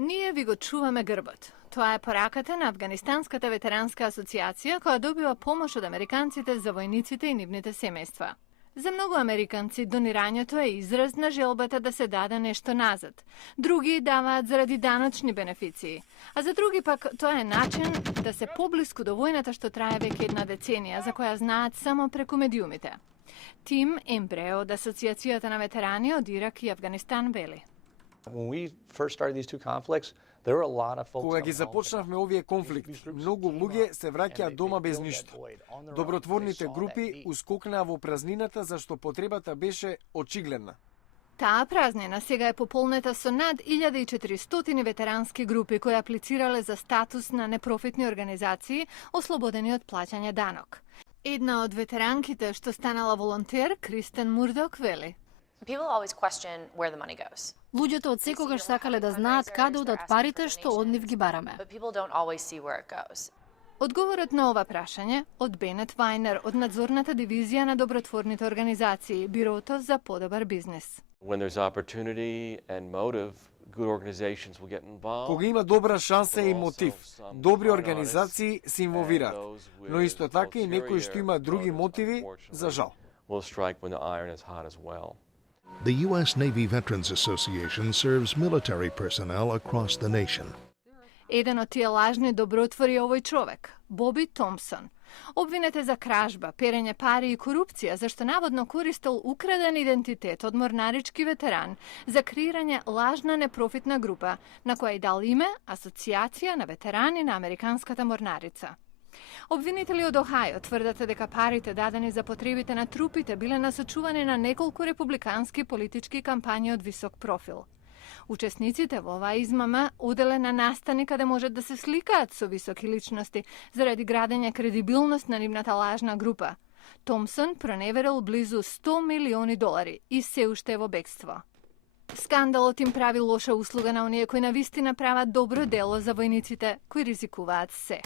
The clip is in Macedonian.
Ние ви го чуваме грбот. Тоа е пораката на Афганистанската ветеранска асоциација која добива помош од американците за војниците и нивните семејства. За многу американци донирањето е израз на желбата да се даде нешто назад. Други даваат заради даночни бенефиции, а за други пак тоа е начин да се поблиску до војната што трае веќе една деценија, за која знаат само преку медиумите. Тим Ембре од Асоциацијата на ветерани од Ирак и Афганистан вели: Кога ги започнавме овие конфликти, многу луѓе се враќаат дома без ништо. Добротворните групи ускокнаа во празнината зашто потребата беше очигледна. Таа празнина сега е пополнета со над 1400 ветерански групи кои аплицирале за статус на непрофитни организации, ослободени од плаќање данок. Една од ветеранките што станала волонтер, Кристен Мурдок, вели: Луѓето од секогаш сакале да знаат каде одат парите што од нив ги бараме. Одговорот на ова прашање од Бенет Вајнер од надзорната дивизија на добротворните организации, Бирото за подобар бизнис. Кога има добра шанса и мотив, добри организации се инволвираат, но исто така и некои што има други мотиви, за жал. The U.S. Navy Veterans Association serves military personnel across the nation. Еден од тие лажни добротвори е овој човек, Боби Томпсон. Обвинет е за кражба, перење пари и корупција, зашто наводно користел украден идентитет од морнарички ветеран за креирање лажна непрофитна група, на која и дал име Асоциација на ветерани на Американската морнарица. Обвинители од Охајо тврдат дека парите дадени за потребите на трупите биле насочувани на неколку републикански политички кампањи од висок профил. Учесниците во оваа измама уделе на настани каде можат да се сликаат со високи личности заради градење кредибилност на нивната лажна група. Томсон проневерил близу $100 милиони и се уште е во бегство. Скандалот им прави лоша услуга на оние кои навистина прават добро дело за војниците кои ризикуваат се.